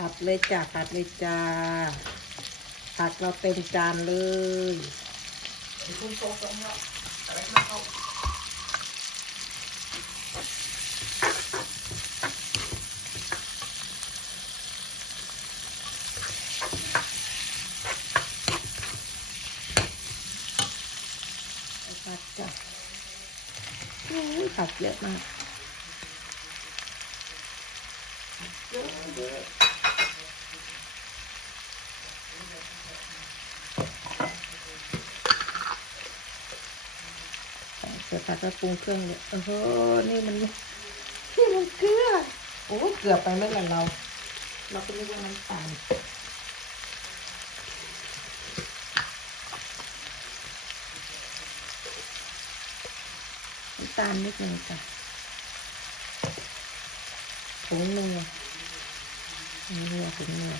ผัดเลยจ้าผัดเลยจ้าผักเราเต็มจานเลยผัดจ้ะโอ้ผักเยอะมากเยอะ เยอะเสร็จผัดก็ปรุงเครื่องเลยโอ้โหนี่มันนี่มันเกลือโอ้ยเกลือไปไม่ละเรา เราก็นึกว่าน้ำตาลน้ำตาลนิดหนึ่งจ้ะผงนัวผงนัวผงนัว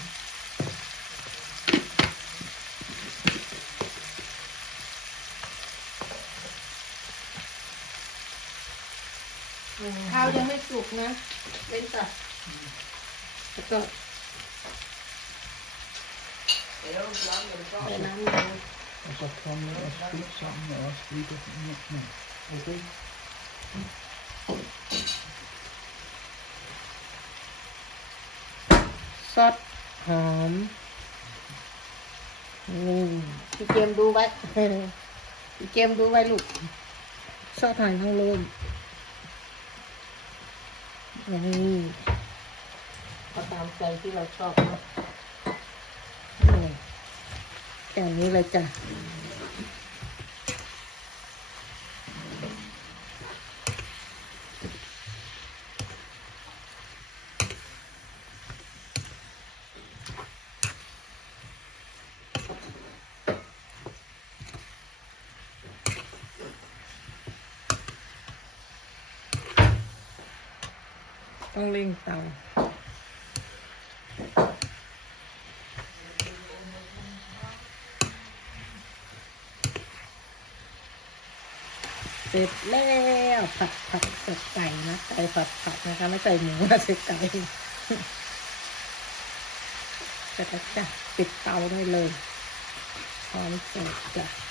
ข้าวยังไม่สุกนะเป็นจ้ะแล้วก็ใส่น้ำมัน En så kan vi spise sammen og spise med Ok? ซอสหอมนี่พี่เกมดูไว้พี่เกมดูไว้ลูกซอสหอยนางรม นี่เอาตามใจที่เราชอบนะนี่อย่างนี้เลยจ้ะ ต้องเร่งเตา เสร็จแล้วผัดผัดใส่ไก่นะไก่ผัดผัดนะคะไม่ใส่หมูนะใส่ไก่เสร็จแล้วจ้ะปิดเตาได้เลยพร้อมเสิร์ฟจ้ะ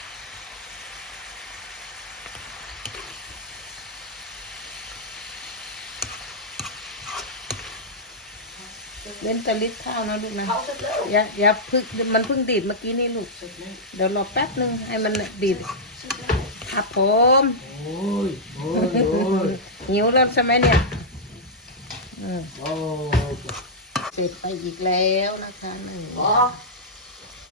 เล่นแตะลิดข้าวนะลูกนะอย่าอย่าพึ่งมันเพิ่งดีดเมื่อกี้นี่ลูกเดี๋ยวรอแป๊บนึงให้มันดีดครับผม Oj, oj, oj. หิวแล้วใช่ไหมเนี่ยอืม Oj. เสร็จไปอีกแล้วนะคะหนึ่ง Va?